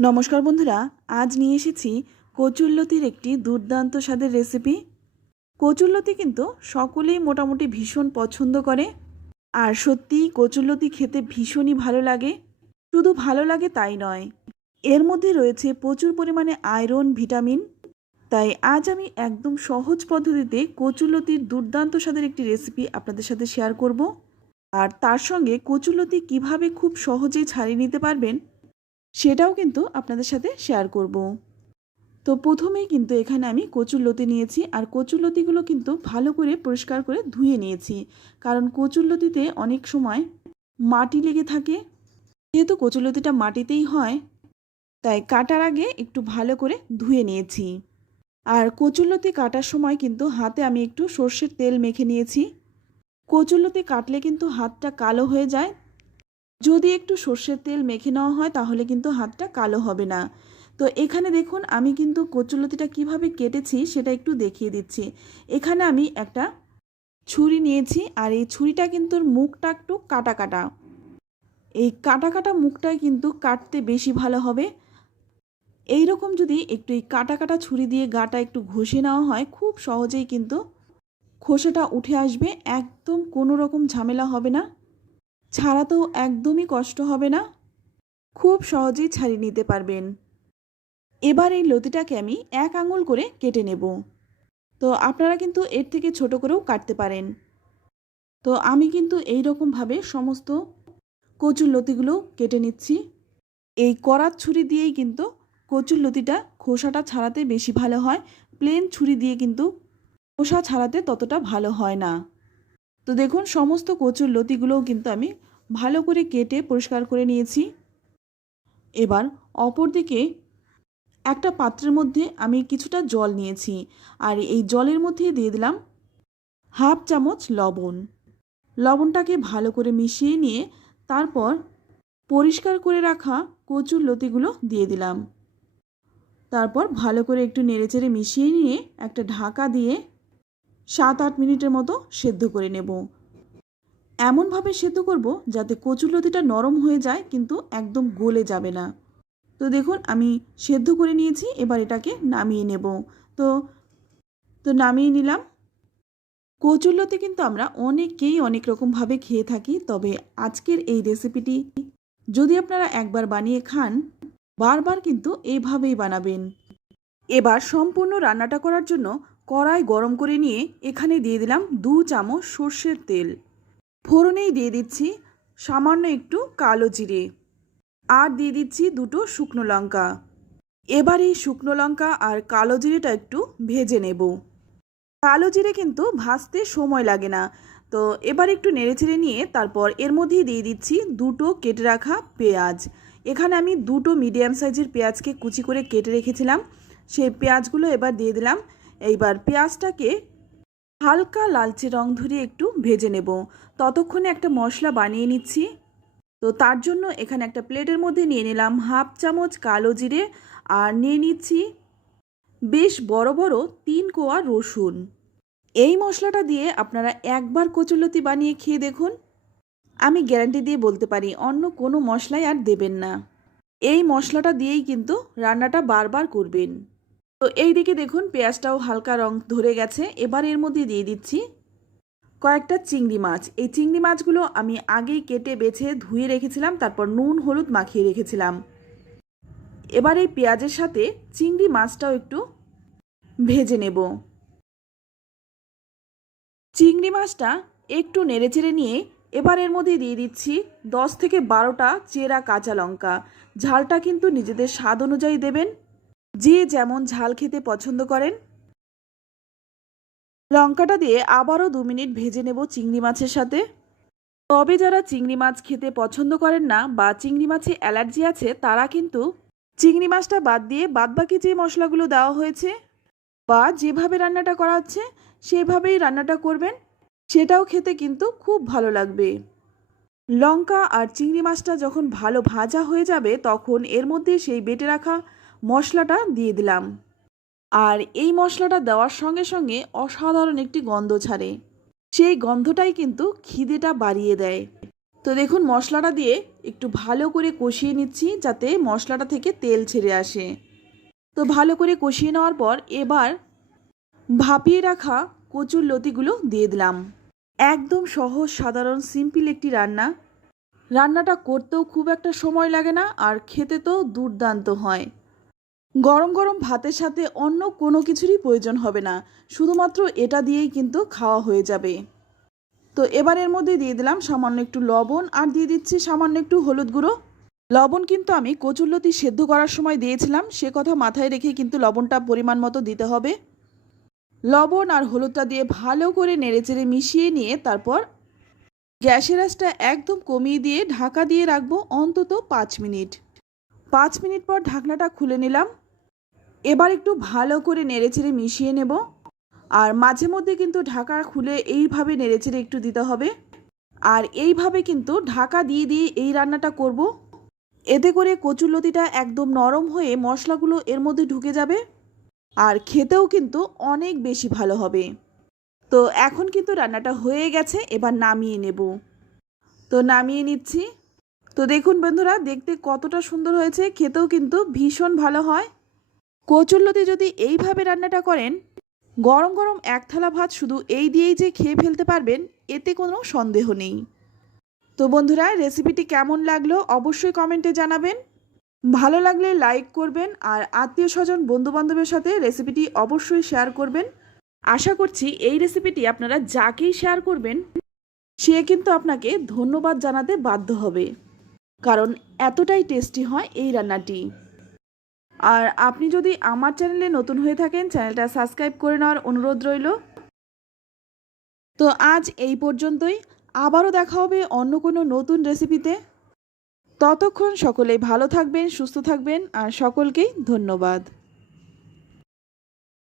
নমস্কার বন্ধুরা, আজ নিয়ে এসেছি কচুরলতির একটি দুর্দান্ত স্বাদের রেসিপি। কচুরলতি কিন্তু সকলেই মোটামুটি ভীষণ পছন্দ করে। আর সত্যিই কচুরলতি খেতে ভীষণই ভালো লাগে। শুধু ভালো লাগে তাই নয়, এর মধ্যে রয়েছে প্রচুর পরিমাণে আয়রন, ভিটামিন। তাই আজ আমি একদম সহজ পদ্ধতিতে কচুরলতির দুর্দান্ত স্বাদের একটি রেসিপি আপনাদের সাথে শেয়ার করব। আর তার সঙ্গে কচুরলতি কিভাবে খুব সহজেই ছাড়িয়ে নিতে পারবেন সেটাও কিন্তু আপনাদের সাথে শেয়ার করব। তো প্রথমেই কিন্তু এখানে আমি কচুরলতি নিয়েছি, আর কচুরলতিগুলো কিন্তু ভালো করে পরিষ্কার করে ধুয়ে নিয়েছি, কারণ কচুরলতিতে অনেক সময় মাটি লেগে থাকে। যেহেতু কচুরলতিটা মাটিতেই হয়, তাই কাটার আগে একটু ভালো করে ধুয়ে নিয়েছি। আর কচুরলতি কাটার সময় কিন্তু হাতে আমি একটু সর্ষের তেল মেখে নিয়েছি। কচুরলতি কাটলে কিন্তু হাতটা কালো হয়ে যায়। যদি একটু সর্ষের তেল মেখে নেওয়া হয় তাহলে কিন্তু হাতটা কালো হবে না। তো এখানে দেখুন আমি কিন্তু কচুরলতিটা কিভাবে কেটেছি সেটা একটু দেখিয়ে দিচ্ছি। এখানে আমি একটা ছুরি নিয়েছি, আর এই ছুরিটা কিন্তু মুখটা একটু কাটা কাটা। এই কাটা কাটা মুখটাই কিন্তু কাটতে বেশি ভালো হবে। এই রকম যদি একটু এই কাটা কাটা ছুরি দিয়ে গাটা একটু ঘষে নেওয়া হয়, খুব সহজেই কিন্তু খোসাটা উঠে আসবে। একদম কোনো রকম ঝামেলা হবে না, ছাড়াতেও একদমই কষ্ট হবে না, খুব সহজেই ছাড়িয়ে নিতে পারবেন। এবার এই লতিটাকে আমি 1 আঙুল করে কেটে নেব। তো আপনারা কিন্তু এর থেকে ছোট করেও কাটতে পারেন। তো আমি কিন্তু এই রকমভাবে সমস্ত কচুর লতিগুলো কেটে নিচ্ছি। এই করাত ছুরি দিয়েই কিন্তু কচুর লতিটা খোসাটা ছাড়াতে বেশি ভালো হয়। প্লেন ছুরি দিয়ে কিন্তু খোসা ছাড়াতে ততটা ভালো হয় না। তো দেখুন সমস্ত কচুর লতিগুলোও কিন্তু আমি ভালো করে কেটে পরিষ্কার করে নিয়েছি। এবার অপর দিকে একটা পাত্রের মধ্যে আমি কিছুটা জল নিয়েছি, আর এই জলের মধ্যে দিয়ে দিলাম হাফ চামচ লবণ। লবণটাকে ভালো করে মিশিয়ে নিয়ে তারপর পরিষ্কার করে রাখা কচুর লতিগুলো দিয়ে দিলাম। তারপর ভালো করে একটু নেড়েচেড়ে মিশিয়ে নিয়ে একটা ঢাকা দিয়ে 7-8 মিনিটের মতো সেদ্ধ করে নেব। এমনভাবে সেদ্ধ করব যাতে কচুর লতিটা নরম হয়ে যায়, কিন্তু একদম গলে যাবে না। তো দেখুন আমি সেদ্ধ করে নিয়েছি, এবার এটাকে নামিয়ে নেব। তো তো নামিয়ে নিলাম। কচুরলতি কিন্তু আমরা অনেকেই অনেক রকমভাবে খেয়ে থাকি, তবে আজকের এই রেসিপিটি যদি আপনারা একবার বানিয়ে খান, বারবার কিন্তু এইভাবেই বানাবেন। এবার সম্পূর্ণ রান্নাটা করার জন্য কড়াই গরম করে নিয়ে এখানে দিয়ে দিলাম 2 চামচ সর্ষের তেল। ফোড়নেই দিয়ে দিচ্ছি সামান্য একটু কালো জিরে, আর দিয়ে দিচ্ছি 2টো শুকনো লঙ্কা। এবার এই শুকনো লঙ্কা আর কালো জিরেটা একটু ভেজে নেব। কালো জিরে কিন্তু ভাজতে সময় লাগে না। তো এবার একটু নেড়েচেড়ে নিয়ে তারপর এর মধ্যেই দিয়ে দিচ্ছি 2টো কেটে রাখা পেঁয়াজ। এখানে আমি 2টো মিডিয়াম সাইজের পেঁয়াজকে কুচি করে কেটে রেখেছিলাম, সেই পেঁয়াজগুলো এবার দিয়ে দিলাম। এইবার পেঁয়াজটাকে হালকা লালচে রং ধরিয়ে একটু ভেজে নেব। ততক্ষণে একটা মশলা বানিয়ে নিচ্ছি। তো তার জন্য এখানে একটা প্লেটের মধ্যে নিয়ে নিলাম হাফ চামচ কালো জিরে, আর নিয়ে নিচ্ছি বেশ বড় বড় 3 কোয়া রসুন। এই মশলাটা দিয়ে আপনারা একবার কচুরলতি বানিয়ে খেয়ে দেখুন, আমি গ্যারান্টি দিয়ে বলতে পারি অন্য কোনো মশলাই আর দেবেন না। এই মশলাটা দিয়েই কিন্তু রান্নাটা বারবার করবেন। তো এই দিকে দেখুন পেঁয়াজটাও হালকা রং ধরে গেছে। এবার এর মধ্যে দিয়ে দিচ্ছি কয়েকটা চিংড়ি মাছ। এই চিংড়ি মাছগুলো আমি আগেই কেটে বেছে ধুয়ে রেখেছিলাম, তারপর নুন হলুদ মাখিয়ে রেখেছিলাম। এবার এই পেঁয়াজের সাথে চিংড়ি মাছটাও একটু ভেজে নেব। চিংড়ি মাছটা একটু নেড়েচেড়ে নিয়ে এবার এর মধ্যে দিয়ে দিচ্ছি 10 থেকে 12টা চেরা কাঁচা লঙ্কা। ঝালটা কিন্তু নিজেদের স্বাদ অনুযায়ী দেবেন, যে যেমন ঝাল খেতে পছন্দ করেন। লঙ্কাটা দিয়ে আবারও 2 মিনিট ভেজে নেব চিংড়ি মাছের সাথে। তবে যারা চিংড়ি মাছ খেতে পছন্দ করেন না বা চিংড়ি মাছে অ্যালার্জি আছে, তারা কিন্তু চিংড়ি মাছটা বাদ দিয়ে বাদবাকি যে মশলাগুলো দেওয়া হয়েছে বা যেভাবে রান্নাটা করা হচ্ছে সেভাবেই রান্নাটা করবেন, সেটাও খেতে কিন্তু খুব ভালো লাগবে। লঙ্কা আর চিংড়ি মাছটা যখন ভালো ভাজা হয়ে যাবে তখন এর মধ্যে সেই বেটে রাখা মশলাটা দিয়ে দিলাম। আর এই মশলাটা দেওয়ার সঙ্গে সঙ্গে অসাধারণ একটি গন্ধ ছাড়ে, সেই গন্ধটাই কিন্তু খিদেটা বাড়িয়ে দেয়। তো দেখুন মশলাটা দিয়ে একটু ভালো করে কষিয়ে নিচ্ছি যাতে মশলাটা থেকে তেল ছেড়ে আসে। তো ভালো করে কষিয়ে নেওয়ার পর এবার ভাপিয়ে রাখা কচুর লতিগুলো দিয়ে দিলাম। একদম সহজ সাধারণ সিম্পল একটি রান্না। রান্নাটা করতেও খুব একটা সময় লাগে না, আর খেতে তো দুর্দান্ত হয়। গরম গরম ভাতের সাথে অন্য কোনো কিছুরই প্রয়োজন হবে না, শুধুমাত্র এটা দিয়েই কিন্তু খাওয়া হয়ে যাবে। তো এবার এর মধ্যে দিয়ে দিলাম সামান্য একটু লবণ, আর দিয়ে দিচ্ছি সামান্য একটু হলুদ গুঁড়ো। লবণ কিন্তু আমি কচুরলতি সেদ্ধ করার সময় দিয়েছিলাম, সে কথা মাথায় রেখে কিন্তু লবণটা পরিমাণ মতো দিতে হবে। লবণ আর হলুদটা দিয়ে ভালো করে নেড়েচেড়ে মিশিয়ে নিয়ে তারপর গ্যাসের আঁচটা একদম কমিয়ে দিয়ে ঢাকা দিয়ে রাখবো অন্তত 5 মিনিট। 5 মিনিট পর ঢাকনাটা খুলে নিলাম। এবার একটু ভালো করে নেড়েচেড়ে মিশিয়ে নেব, আর মাঝে মধ্যে কিন্তু ঢাকা খুলে এইভাবে নেড়েচেড়ে একটু দিতে হবে। আর এইভাবে কিন্তু ঢাকা দিয়ে দিয়ে এই রান্নাটা করব। এতে করে কচুরলতিটা একদম নরম হয়ে মশলাগুলো এর মধ্যে ঢুকে যাবে, আর খেতেও কিন্তু অনেক বেশি ভালো হবে। তো এখন কিন্তু রান্নাটা হয়ে গেছে, এবার নামিয়ে নেব। তো নামিয়ে নিচ্ছি। তো দেখুন বন্ধুরা, দেখতে কতটা সুন্দর হয়েছে, খেতেও কিন্তু ভীষণ ভালো হয়। কচুরলতি যদি এইভাবে রান্নাটা করেন, গরম গরম এক থালা ভাত শুধু এই দিয়েই যে খেয়ে ফেলতে পারবেন, এতে কোনো সন্দেহ নেই। তো বন্ধুরা, রেসিপিটি কেমন লাগলো অবশ্যই কমেন্টে জানাবেন। ভালো লাগলে লাইক করবেন, আর আত্মীয় স্বজন বন্ধুবান্ধবের সাথে রেসিপিটি অবশ্যই শেয়ার করবেন। আশা করছি এই রেসিপিটি আপনারা যাকেই শেয়ার করবেন সে কিন্তু আপনাকে ধন্যবাদ জানাতে বাধ্য হবে, কারণ এতটাই টেস্টি হয় এই রান্নাটি। আর আপনি যদি আমার চ্যানেলে নতুন হয়ে থাকেন, চ্যানেলটা সাবস্ক্রাইব করে নেওয়ার অনুরোধ রইল। তো আজ এই পর্যন্তই, আবারও দেখা হবে অন্য কোনো নতুন রেসিপিতে। ততক্ষণ সকলেই ভালো থাকবেন, সুস্থ থাকবেন, আর সকলকেই ধন্যবাদ।